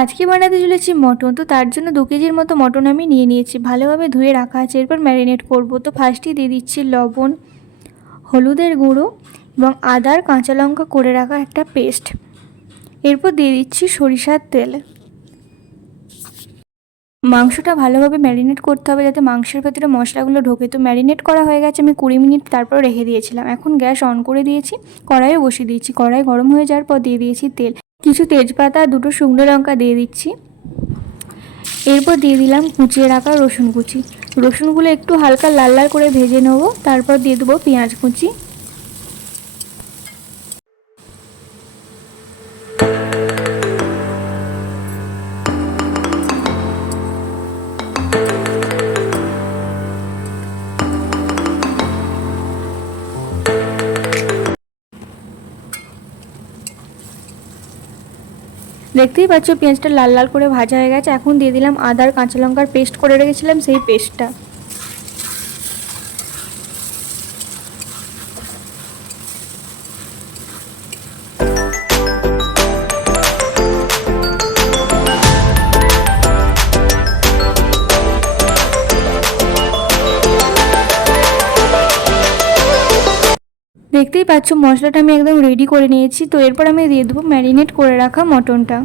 আজকে বানাতে চলেছি মটন, তো তার জন্য দু কেজির মতো মটন আমি নিয়ে নিয়েছি। ভালোভাবে ধুয়ে রাখা আছে, এরপর ম্যারিনেট করব। তো ফার্স্টেই দিয়ে দিচ্ছি লবণ, হলুদের গুঁড়ো এবং আদার কাঁচা লঙ্কা করে রাখা একটা পেস্ট এরপর দিয়ে দিচ্ছি সরিষার তেল। মাংসটা ভালোভাবে ম্যারিনেট করতে হবে যাতে মাংসের ভেতরে মশলাগুলো ঢোকে। তো ম্যারিনেট করা হয়ে গেছে, আমি কুড়ি মিনিট তারপর রেখে দিয়েছিলাম। এখন গ্যাস অন করে দিয়েছি, কড়াইও বসিয়ে দিয়েছি। কড়াই গরম হয়ে যাওয়ার পর দিয়ে দিয়েছি তেল। কিছু তেজপাতা, দুটো শুকনো লঙ্কা দিয়ে দিচ্ছি। এরপর দিয়ে দিলাম কুচিয়ে রাখা রসুন কুচি। রসুনগুলো একটু হালকা লাল লাল করে ভেজে নেব, তারপর দিয়ে দেবো পেঁয়াজ কুচি। দেখতেই পাচ্ছ পেঁয়াজটা লাল লাল করে ভাজা হয়ে গেছে। এখন দিয়ে দিলাম আদার কাঁচা লঙ্কার পেস্ট করে রেখেছিলাম সেই পেস্টটা। দেখতেই পাচ্ছ, মশলাটা আমি একদম রেডি করে নিয়েছি। তো এরপর আমি দিয়ে দেবো ম্যারিনেট করে রাখা মটনটা।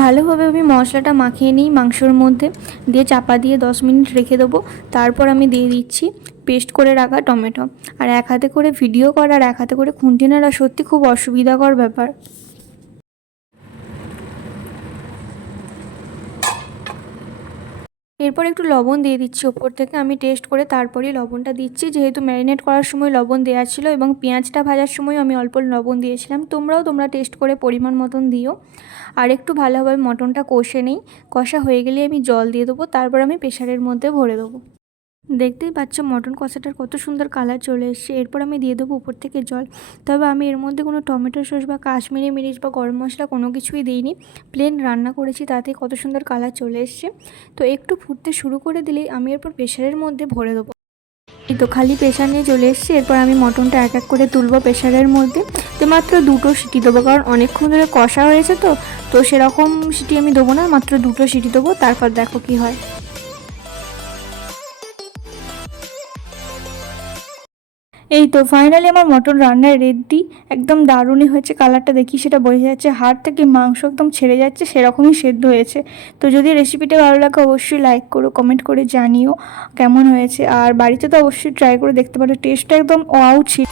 ভালোভাবে আমি মশলাটা মাখিয়ে নিই মাংসর মধ্যে। দিয়ে চাপা দিয়ে দশ মিনিট রেখে দেবো। তারপর আমি দিয়ে দিচ্ছি পেস্ট করে রাখা টমেটো। আর এক হাতে করে ভিডিও করা আর এক হাতে করে খুন্তি নাড়া সত্যি খুব অসুবিধাকর ব্যাপার। এরপর একটু লবণ দিয়ে দিচ্ছি ওপর থেকে। আমি টেস্ট করে তারপরেই লবণটা দিচ্ছি। যেহেতু ম্যারিনেট করার সময় লবণ দেওয়া ছিল এবং পেঁয়াজটা ভাজার সময় আমি অল্প লবণ দিয়েছিলাম, তোমরাও তোমরা টেস্ট করে পরিমাণ মতন দিও। আর একটু ভালোভাবে মটনটা কষে নেই। কষা হয়ে গেলে আমি জল দিয়ে দেবো। তারপর আমি প্রেশারের মধ্যে ভরে দেবো। দেখতেই পাচ্ছ মটন কষাটার কত সুন্দর কালার চলে এসছে। এরপর আমি দিয়ে দেবো উপর থেকে জল। তবে আমি এর মধ্যে কোনো টমেটো সস বা কাশ্মীরি মিরিচ বা গরম মশলা কোনো কিছুই দিইনি। প্লেন রান্না করেছি, তাতে কত সুন্দর কালার চলে এসছে। তো একটু ফুটতে শুরু করে দিলেই আমি এরপর প্রেশারের মধ্যে ভরে দেবো। এই তো খালি প্রেশার নিয়ে চলে এসছে। এরপর আমি মটনটা এক এক করে তুলবো প্রেশারের মধ্যে। তো মাত্র দুটো সিটি দেবো, কারণ অনেকক্ষণ ধরে কষা হয়েছে তো। তো সেরকম সিটি আমি দেবো না, মাত্র দুটো সিটি দেবো। তারপর দেখো কি হয়। এই তো ফাইনালি আমার মটন রান্নার রেডি। একদম দারুণই হয়েছে কালারটা দেখি সেটা বোঝা যাচ্ছে। হাড় থেকে মাংস একদম ছেড়ে যাচ্ছে, সেরকমই সেদ্ধ হয়েছে। তো যদি রেসিপিটা ভালো লাগে, অবশ্যই লাইক করো কমেন্ট করে জানিও কেমন হয়েছে। আর বাড়িতে তো অবশ্যই ট্রাই করে দেখতে পারো টেস্টটা একদম ওয়াও ছিল।